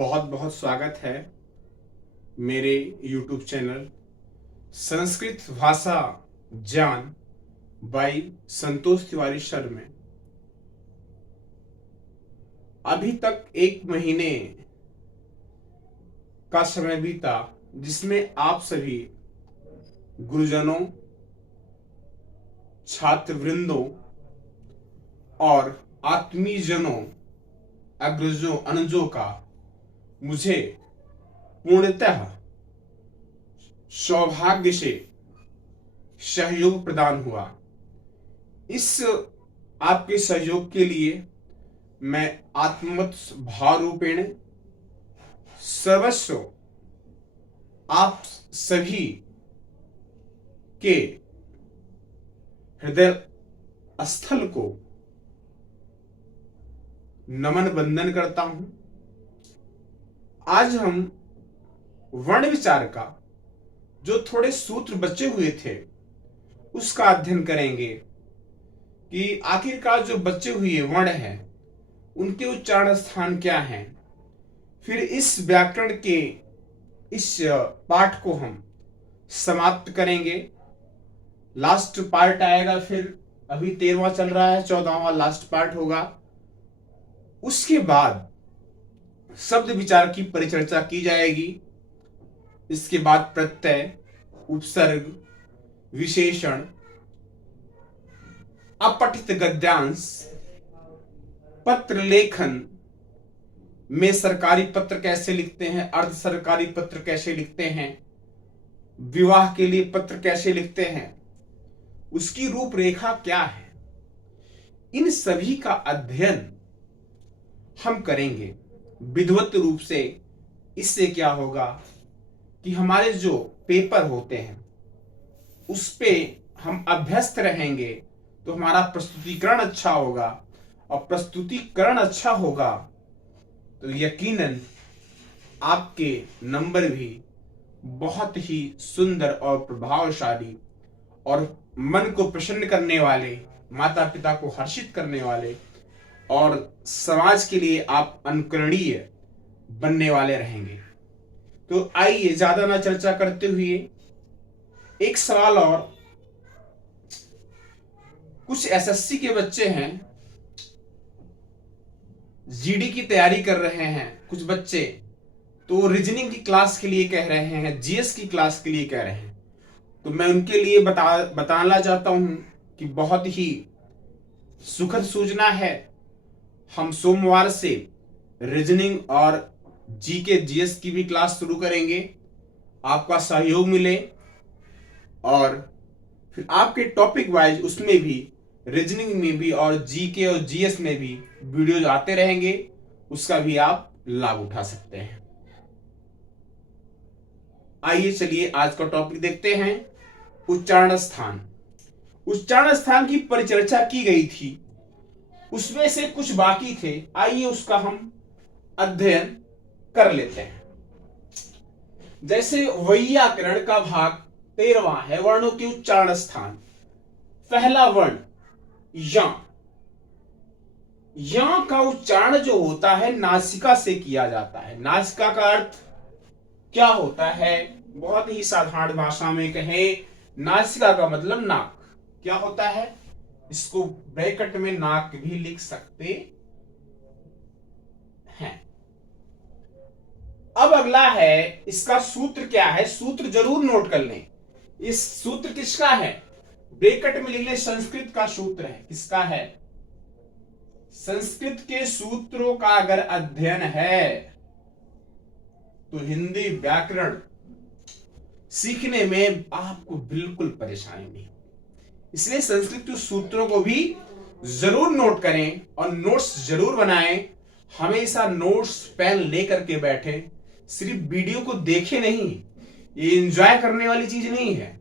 बहुत बहुत स्वागत है मेरे YouTube चैनल संस्कृत भाषा ज्ञान बाई संतोष तिवारी सर में। अभी तक 1 महीने का समय बीता जिसमें आप सभी गुरुजनों, छात्र वृंदों और आत्मीयजनों, अग्रजों, अनुजों का मुझे पूर्णतः सौभाग्य से सहयोग प्रदान हुआ। इस आपके सहयोग के लिए मैं आत्मवत भावरूपेण सर्वस्व आप सभी के हृदय स्थल को नमन बंदन करता हूं। आज हम वर्ण विचार का जो थोड़े सूत्र बचे हुए थे उसका अध्ययन करेंगे कि आखिरकार जो बचे हुए वर्ण हैं उनके उच्चारण स्थान क्या हैं। फिर इस व्याकरण के इस पाठ को हम समाप्त करेंगे। लास्ट पार्ट आएगा, फिर अभी 13वां चल रहा है, 14वां लास्ट पार्ट होगा। उसके बाद शब्द विचार की परिचर्चा की जाएगी। इसके बाद प्रत्यय, उपसर्ग, विशेषण, अपठित गद्यांश, पत्र लेखन में सरकारी पत्र कैसे लिखते हैं, अर्ध सरकारी पत्र कैसे लिखते हैं, विवाह के लिए पत्र कैसे लिखते हैं, उसकी रूपरेखा क्या है, इन सभी का अध्ययन हम करेंगे विधिवत रूप से। इससे क्या होगा कि हमारे जो पेपर होते हैं उस पे हम अभ्यस्त रहेंगे तो हमारा प्रस्तुतिकरण अच्छा होगा, और प्रस्तुतिकरण अच्छा होगा तो यकीनन आपके नंबर भी बहुत ही सुंदर और प्रभावशाली और मन को प्रसन्न करने वाले, माता पिता को हर्षित करने वाले और समाज के लिए आप अनुकरणीय बनने वाले रहेंगे। तो आइए ज्यादा ना चर्चा करते हुए एक सवाल और। कुछ एसएससी के बच्चे हैं, जीडी की तैयारी कर रहे हैं, कुछ बच्चे तो रीजनिंग की क्लास के लिए कह रहे हैं, जीएस की क्लास के लिए कह रहे हैं। तो मैं उनके लिए बताना चाहता हूं कि बहुत ही सुखद सूचना है। हम सोमवार से रीजनिंग और जीके जीएस की भी क्लास शुरू करेंगे। आपका सहयोग मिले और फिर आपके टॉपिक वाइज उसमें भी, रीजनिंग में भी और जीके और जीएस में भी वीडियोज आते रहेंगे, उसका भी आप लाभ उठा सकते हैं। आइए चलिए आज का टॉपिक देखते हैं। उच्चारण स्थान। उच्चारण स्थान की परिचर्चा की गई थी, उसमें से कुछ बाकी थे। आइए उसका हम अध्ययन कर लेते हैं। जैसे वैयाकरण का भाग 13वां है, वर्णों के उच्चारण स्थान। पहला वर्ण या। या का उच्चारण जो होता है नासिका से किया जाता है। नासिका का अर्थ क्या होता है? बहुत ही साधारण भाषा में कहे, नासिका का मतलब नाक। क्या होता है? इसको ब्रैकेट में नाक भी लिख सकते हैं। अब अगला है, इसका सूत्र क्या है? सूत्र जरूर नोट कर लें। इस सूत्र किसका है? ब्रैकेट में लिख लें, संस्कृत का सूत्र है। किसका है? संस्कृत के सूत्रों का अगर अध्ययन है तो हिंदी व्याकरण सीखने में आपको बिल्कुल परेशानी नहीं। इसलिए संस्कृत के सूत्रों को भी जरूर नोट करें और नोट्स जरूर बनाएं। हमेशा नोट्स पेन लेकर के बैठे, सिर्फ वीडियो को देखे नहीं। ये एंजॉय करने वाली चीज नहीं है।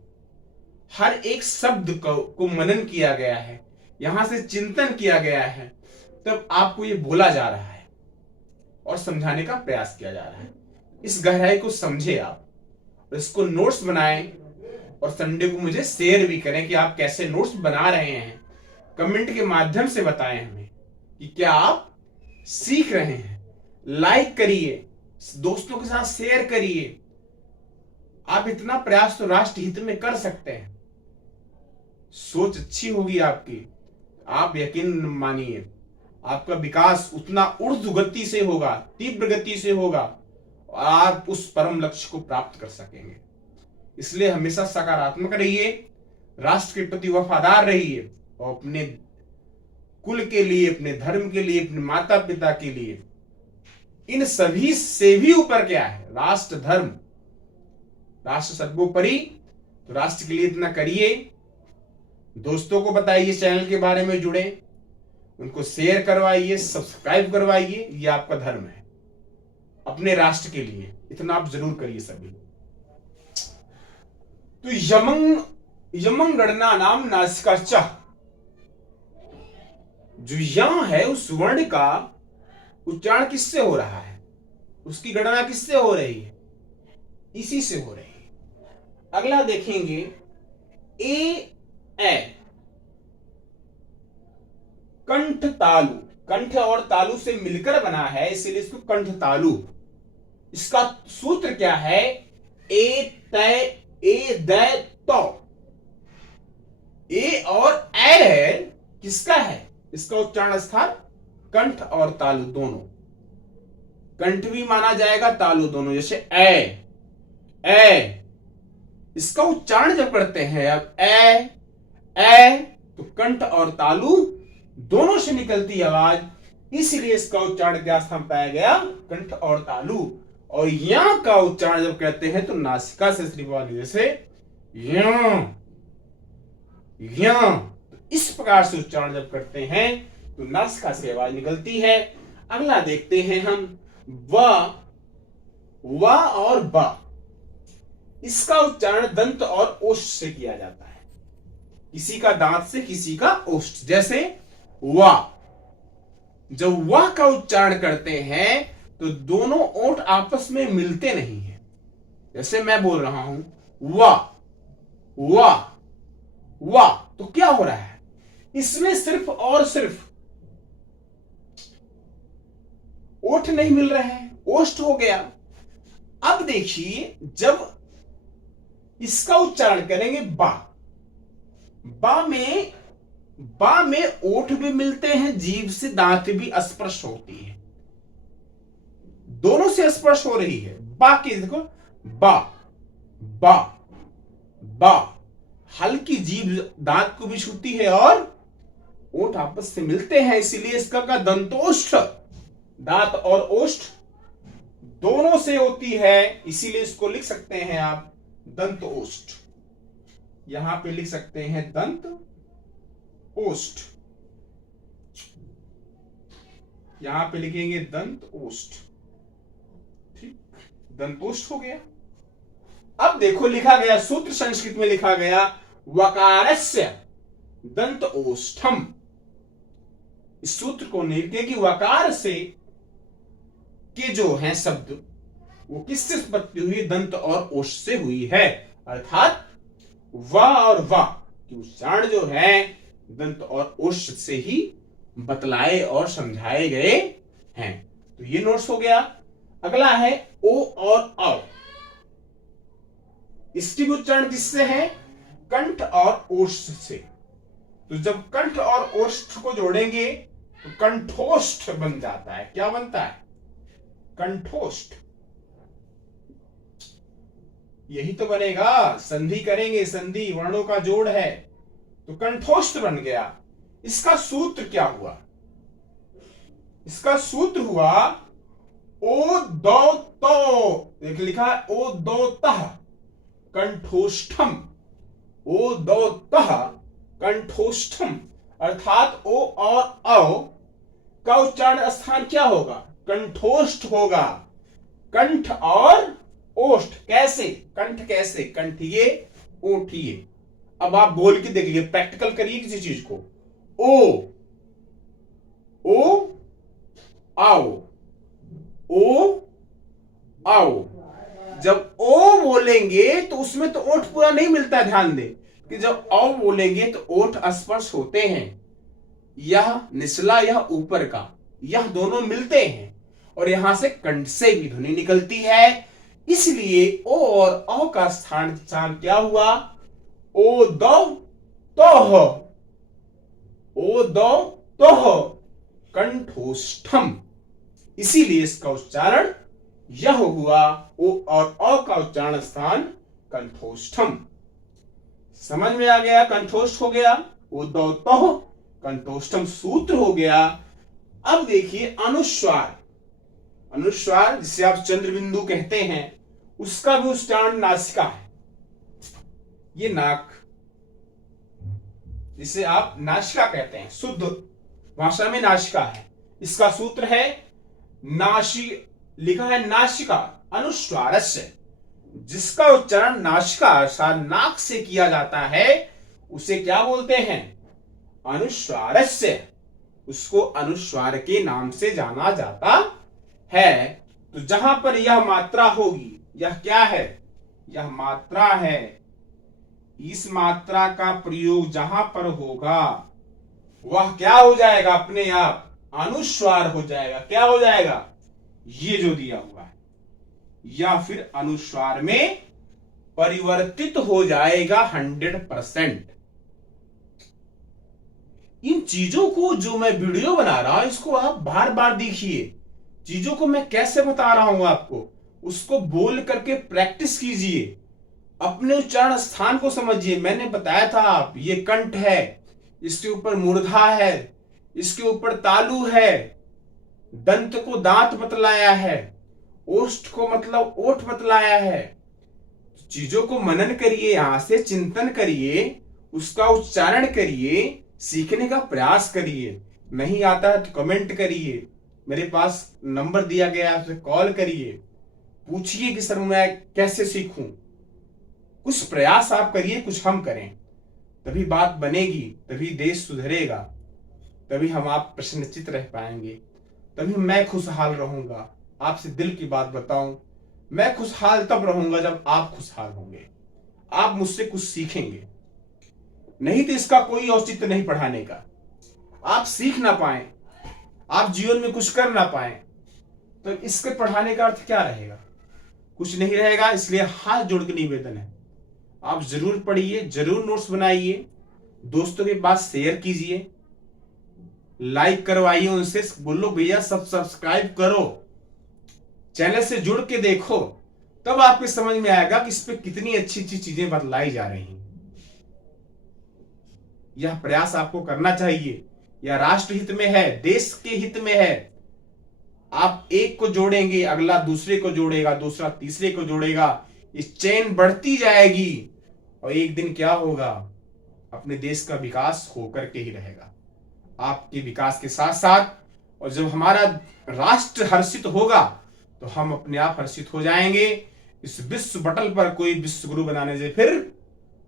हर एक शब्द को मनन किया गया है, यहां से चिंतन किया गया है, तब आपको ये बोला जा रहा है और समझाने का प्रयास किया जा रहा है। इस गहराई को समझे आप, इसको नोट्स बनाएं और संडे को मुझे शेयर भी करें कि आप कैसे नोट्स बना रहे हैं। कमेंट के माध्यम से बताएं हमें कि क्या आप सीख रहे हैं। लाइक करिए दोस्तों के साथ शेयर करिए। आप इतना प्रयास तो राष्ट्र हित में कर सकते हैं। सोच अच्छी होगी आपकी, आप यकीन मानिए आपका विकास उतना ऊर्ध्व गति से होगा, तीव्र गति से होगा, और आप उस परम लक्ष्य को प्राप्त कर सकेंगे। इसलिए हमेशा सकारात्मक रहिए, राष्ट्र के प्रति वफादार रहिए, और अपने कुल के लिए, अपने धर्म के लिए, अपने माता पिता के लिए, इन सभी से भी ऊपर क्या है, राष्ट्र धर्म, राष्ट्र सर्वोपरि, तो राष्ट्र के लिए इतना करिए। दोस्तों को बताइए चैनल के बारे में, जुड़े, उनको शेयर करवाइए, सब्सक्राइब करवाइए। ये आपका धर्म है, अपने राष्ट्र के लिए इतना आप जरूर करिए सभी। तो यमं गणना नाम नासिका च, जो यं है उस वर्ण का उच्चारण किससे हो रहा है, उसकी गणना किससे हो रही है, इसी से हो रही है। अगला देखेंगे ए कंठ तालु, कंठ और तालु से मिलकर बना है, इसीलिए इसको कंठ तालु। इसका सूत्र क्या है, ए द तो। ए और ए है, किसका है, इसका उच्चारण स्थान कंठ और तालु दोनों। कंठ भी माना जाएगा, तालु दोनों, जैसे ए इसका उच्चारण जब करते हैं अब ए तो कंठ और तालु दोनों से निकलती आवाज, इसलिए इसका उच्चारण क्या स्थान पाया गया, कंठ और तालु। और यहां का उच्चारण जब कहते हैं तो नासिका से श्रीवाली, जैसे यं, तो इस प्रकार से उच्चारण जब करते हैं तो नासिका से आवाज निकलती है। अगला देखते हैं हम व और ब, इसका उच्चारण दंत और ओष्ठ से किया जाता है, किसी का दांत से किसी का ओष्ठ। जैसे वा, जब वाह का उच्चारण करते हैं तो दोनों ओंठ आपस में मिलते नहीं है। जैसे मैं बोल रहा हूं वाह वाह वाह, तो क्या हो रहा है, इसमें सिर्फ और सिर्फ ओठ नहीं मिल रहे हैं, ओष्ठ हो गया। अब देखिए जब इसका उच्चारण करेंगे बा में ओठ भी मिलते हैं, जीभ से दांत भी स्पर्श होती है, दोनों से स्पर्श हो रही है। बा की देखो, बा बा बा, हल्की जीभ दांत को भी छूती है और ओठ आपस से मिलते हैं, इसीलिए इसका का दंतोष्ठ, दांत और ओष्ठ दोनों से होती है, इसीलिए इसको लिख सकते हैं आप दंत ओष्ठ। यहां पे लिख सकते हैं दंत ओष्ठ, यहां पे लिखेंगे दंत ओष्ठ, ठीक, दंतोष्ठ हो गया। अब देखो लिखा गया सूत्र, संस्कृत में लिखा गया वकारस्य दंत ओष्ठम। इस सूत्र को लिखते कि वकार से के जो है शब्द वो किससे उत्पत्ति हुई, दंत और ओष्ठ से हुई है, अर्थात वा और वा की उच्चारण जो है दंत और ओष्ठ से ही बतलाए और समझाए गए हैं। तो ये नोट्स हो गया। अगला है ओ और औ, इसकी भी उच्चारण किससे है, कंठ और ओष्ठ से। तो जब कंठ और ओष्ठ को जोड़ेंगे तो कंठोष्ठ बन जाता है। क्या बनता है, कंठोष्ठ, यही तो बनेगा, संधि करेंगे, संधि वर्णों का जोड़ है, तो कंठोष्ठ बन गया। इसका सूत्र क्या हुआ, इसका सूत्र हुआ ओ दो तो, देख लिखा है ओ दो तह कंठोष्ठम, ओ दो तह कंठोष्ठम, अर्थात ओ और औ का उच्चारण स्थान क्या होगा, कंठोष्ठ होगा। कंठ और ओष्ठ कैसे, कंठ कैसे, कंठिए ओठिए। अब आप बोल के देखिए, प्रैक्टिकल करिए किसी चीज को, ओ आओ, ओ आओ। जब ओ बोलेंगे तो उसमें तो ओठ पूरा नहीं मिलता, ध्यान दे कि जब औ बोलेंगे तो ओठ स्पर्श होते हैं, यह निचला यह ऊपर का, यह दोनों मिलते हैं, और यहां से कंठ से भी ध्वनि निकलती है, इसलिए ओ और औ का स्थान क्या हुआ? ओ दो तोह, ओ दो तोह, कंठोष्ठम। इसीलिए इसका उच्चारण यह हुआ। ओ और औ का उच्चारण स्थान कंठोष्ठम। समझ में आ गया? कंठोष्ठ हो गया, ओ दो तोह, कंठोष्ठम सूत्र हो गया। अब देखिए अनुस्वार, अनुस्वार जिसे आप चंद्र बिंदु कहते हैं, उसका भी उच्चारण नासिका है। ये नाक जिसे आप नासिका कहते हैं, शुद्ध भाषा में नासिका है। इसका सूत्र है नाशी, लिखा है नासिका अनुस्वारस्य। जिसका उच्चारण नासिका अर्थात नाक से किया जाता है उसे क्या बोलते हैं? अनुस्वारस्य। उसको अनुस्वार के नाम से जाना जाता है। तो जहां पर यह मात्रा होगी, यह क्या है? यह मात्रा है। इस मात्रा का प्रयोग जहां पर होगा वह क्या हो जाएगा? अपने आप अनुस्वार हो जाएगा। क्या हो जाएगा? ये जो दिया हुआ है, या फिर अनुस्वार में परिवर्तित हो जाएगा 100%। इन चीजों को जो मैं वीडियो बना रहा हूं, इसको आप बार बार देखिए। चीजों को मैं कैसे बता रहा हूं आपको, उसको बोल करके प्रैक्टिस कीजिए। अपने उच्चारण स्थान को समझिए। मैंने बताया था, आप ये कंठ है, इसके ऊपर मूर्धा है, इसके ऊपर तालु है, दंत को दांत बतलाया है, ओष्ठ को मतलब ओठ बतलाया है। चीजों को मनन करिए, यहां से चिंतन करिए, उसका उच्चारण करिए, सीखने का प्रयास करिए। नहीं आता है तो कमेंट करिए, मेरे पास नंबर दिया गया है, कॉल करिए, पूछिए कि सर मैं कैसे सीखूं। कुछ प्रयास आप करिए, कुछ हम करें, तभी बात बनेगी, तभी देश सुधरेगा, तभी हम आप प्रसन्नचित रह पाएंगे, तभी मैं खुशहाल रहूंगा। आपसे दिल की बात बताऊं, मैं खुशहाल तब रहूंगा जब आप खुशहाल होंगे, आप मुझसे कुछ सीखेंगे। नहीं तो इसका कोई औचित्य नहीं पढ़ाने का। आप सीख ना पाए, आप जीवन में कुछ कर ना पाए, तो इसके पढ़ाने का अर्थ क्या रहेगा? कुछ नहीं रहेगा। इसलिए हाथ जोड़ के निवेदन है, आप जरूर पढ़िए, जरूर नोट्स बनाइए, दोस्तों के पास शेयर कीजिए, लाइक करवाइए, उनसे बोलो भैया सब सब्सक्राइब करो, चैनल से जुड़ के देखो, तब आपको समझ में आएगा कि इस पे कितनी अच्छी अच्छी चीजें बतलाई जा रही हैं। यह प्रयास आपको करना चाहिए। यह राष्ट्र हित में है, देश के हित में है। आप एक को जोड़ेंगे, अगला दूसरे को जोड़ेगा, दूसरा तीसरे को जोड़ेगा, इस चेन बढ़ती जाएगी और एक दिन क्या होगा? अपने देश का विकास होकर के ही रहेगा, आपके विकास के साथ साथ। और जब हमारा राष्ट्र हर्षित होगा तो हम अपने आप हर्षित हो जाएंगे। इस विश्व पटल पर कोई विश्व गुरु बनाने से फिर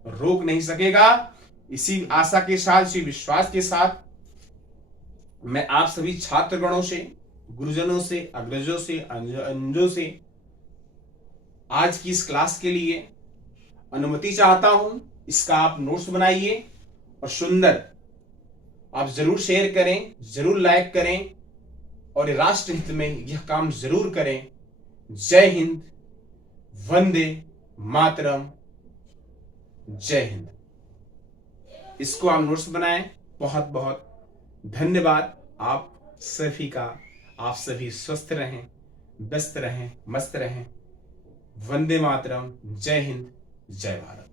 रोक नहीं सकेगा। इसी आशा के साथ, इसी विश्वास के साथ मैं आप सभी छात्रगणों से, गुरुजनों से, अग्रजों से, अंजों से आज की इस क्लास के लिए अनुमति चाहता हूं। इसका आप नोट्स बनाइए और सुंदर आप जरूर शेयर करें, जरूर लाइक करें और राष्ट्र हित में यह काम जरूर करें। जय हिंद, वंदे मातरम, जय हिंद। इसको आप नोट्स बनाएं। बहुत बहुत धन्यवाद आप सभी का। आप सभी स्वस्थ रहें, व्यस्त रहें, मस्त रहें। वंदे मातरम, जय हिंद, जय भारत।